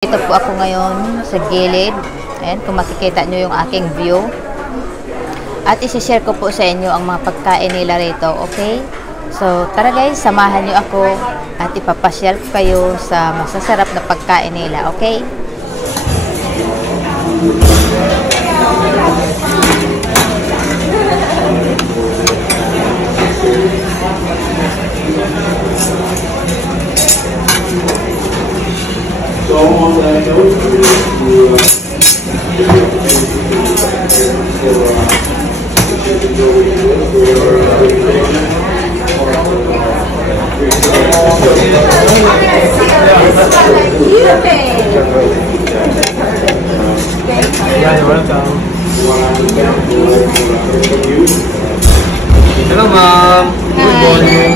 Dito po ako ngayon sa gilid. Ayan, kung makikita nyo yung aking view. At isi-share ko po sa inyo ang mga pagkain nila rito, okay? So, tara guys, samahan nyo ako at ipapasyal ko kayo sa masasarap na pagkain nila, okay? Hello, ma'am. Good morning.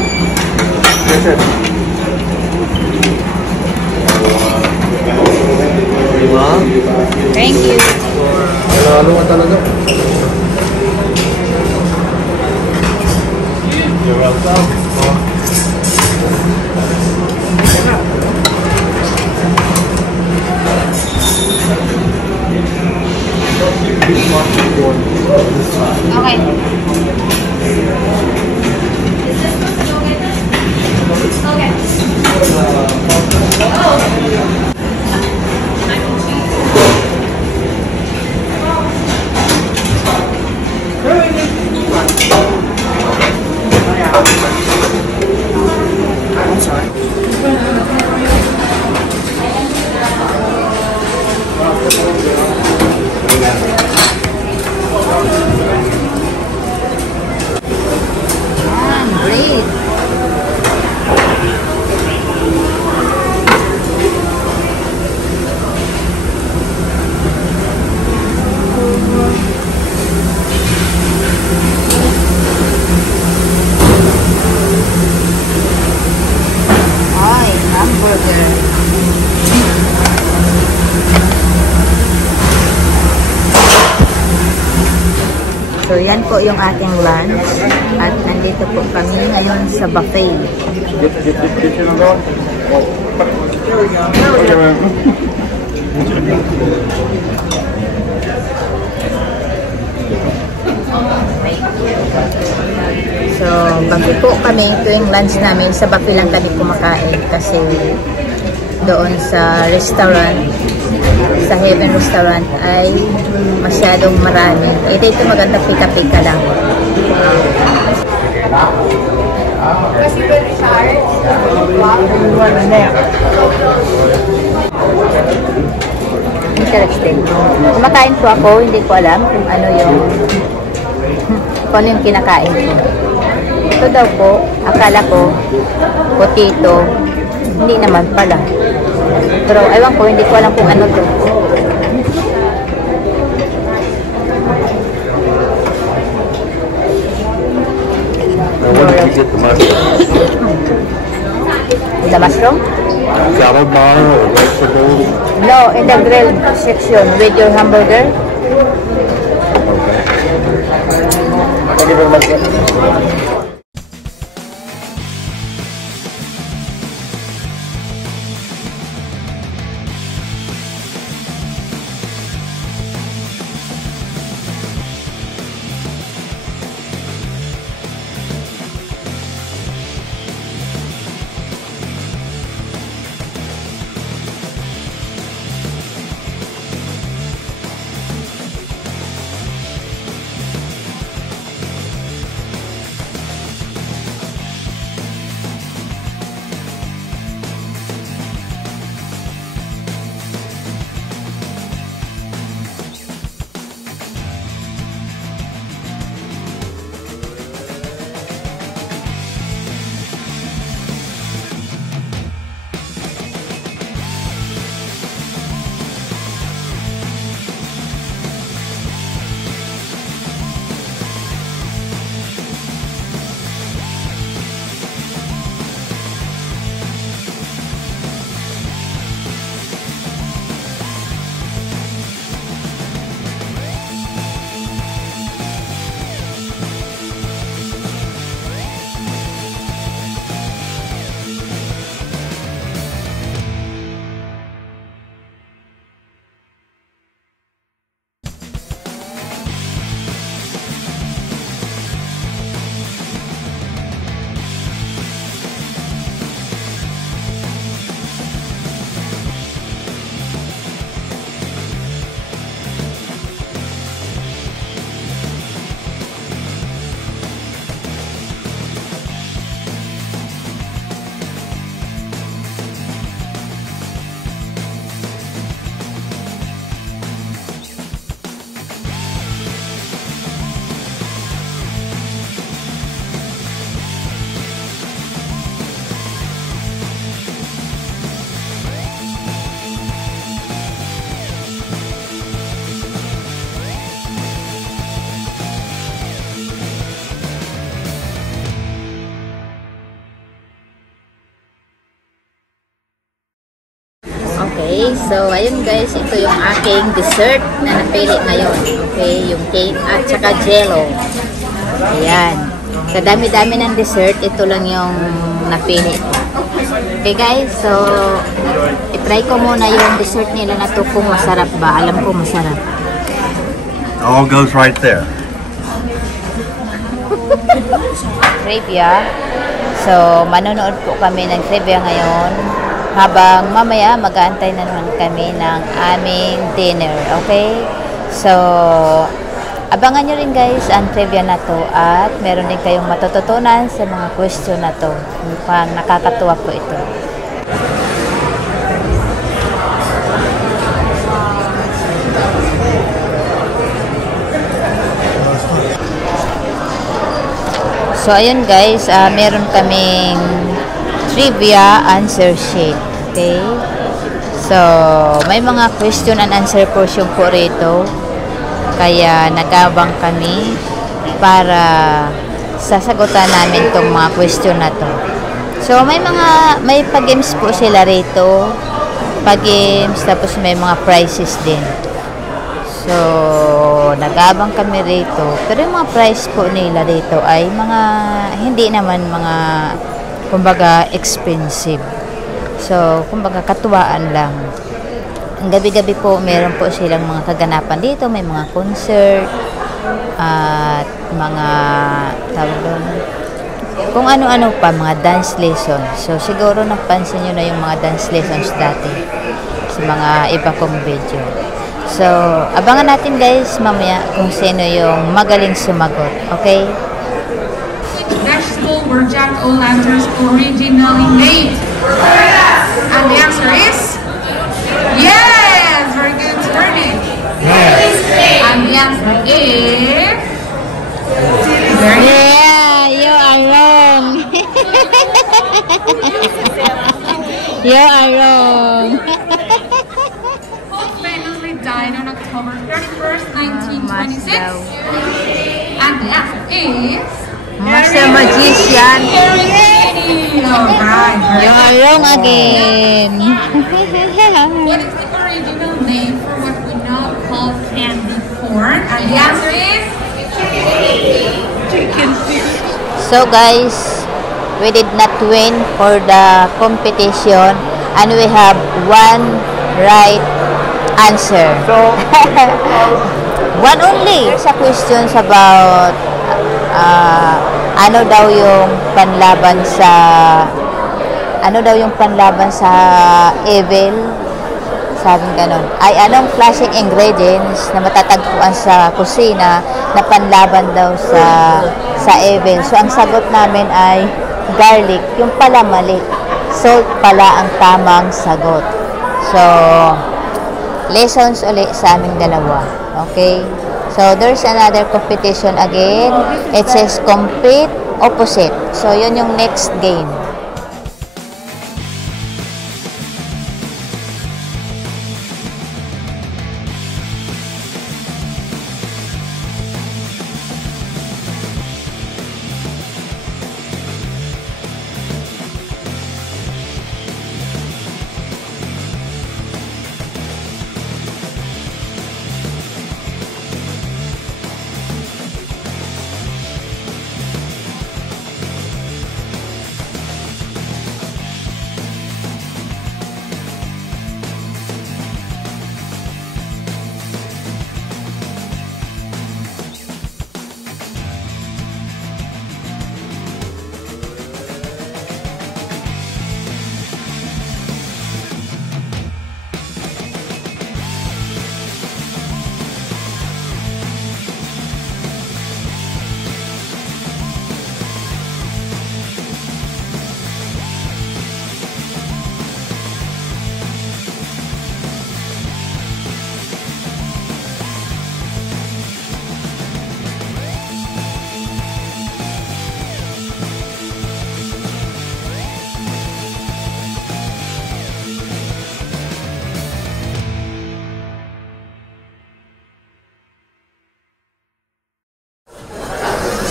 Ma'am. Thank you. Lalo ka talaga. You're welcome. Okay. Great. Ay, hamburger. So, yan po yung ating lunch. At nandito po kami ngayon sa buffet. So, buffet po kami. Ito yung lunch namin. Sa buffet lang kami kumakain kasi doon sa restaurant, sa Heaven Restaurant ay masyadong marami. Ito maganda pika-pika lang. Interesting. Kumakain po ako, hindi ko alam kung ano yung kinakain ko. Ito daw po, akala ko potato, hindi naman pala. Pero ewan ko, hindi ko alam kung ano to. Where did you get the mushroom? The mushroom? Salad bar or vegetables? No, in the grilled section with your hamburger. Okay. Thank you very much. So, ayun guys, ito yung aking dessert na napili ngayon. Okay, yung cake at saka jello. Ayan. Sa dami-dami ng dessert, ito lang yung napili ko. Okay guys, so i-try ko muna yung dessert nila na to kung masarap ba. Alam ko masarap. All goes right there. Trivia. So, manonood po kami ng trivia ngayon habang mamaya mag-aantay na naman kami ng aming dinner. Okay? So, abangan nyo rin guys ang trivia na to at meron din kayong matututunan sa mga question na to. Mukhang nakakatuwa po ito. So, ayun guys, meron kaming trivia answer sheet. Okay? So, may mga question and answer portion po rito. Kaya nagabang kami para sasagutan namin itong mga question na to. So, may pag-games po sila rito. Pag-games, tapos may mga prizes din. So, nagabang kami rito. Pero yung mga prize po nila rito ay mga, hindi naman mga, kumbaga, expensive. So, kumbaga, katuwaan lang. Ang gabi-gabi po, meron po silang mga kaganapan dito. May mga concert, at mga, tawag doon, kung ano-ano pa, mga dance lessons. So, siguro napansin nyo na yung mga dance lessons dati sa mga iba kong video. So, abangan natin guys mamaya kung sino yung magaling sumagot. Okay? Vegetable were Jack O'Lanterns originally made? And the answer is yes! Very good, Turning. And the answer is very Yeah, you are wrong. You are wrong. died on October 31st, 1926. And the answer is Master Magician. Alright. You are wrong again. What is the original name for what we now call candy corn? And the answer is chicken feet. So guys, we did not win for the competition and we have one right answer. So, one only sa questions about ano daw yung panlaban sa evil, sabi ganon. Ay anong klaseng ingredients na matatagpuan sa kusina na panlaban daw sa evil. So ang sagot namin ay garlic. Yung pala mali. Salt pala ang tamang sagot. So lessons ulit sa aming dalawa. Okay? So, there's another competition again. It says complete opposite. So, yun yung next game.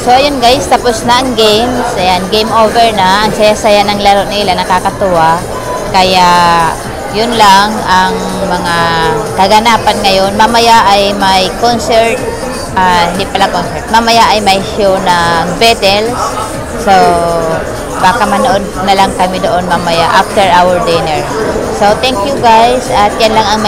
So, ayun guys, tapos na ang games. Ayan, game over na. Ang saya-saya ng laro nila, nakakatuwa. Kaya, yun lang ang mga kaganapan ngayon. Mamaya ay may concert, hindi pala concert, mamaya ay may show ng Beatles. So, baka manood na lang kami doon mamaya after our dinner. So, thank you guys, at yan lang ang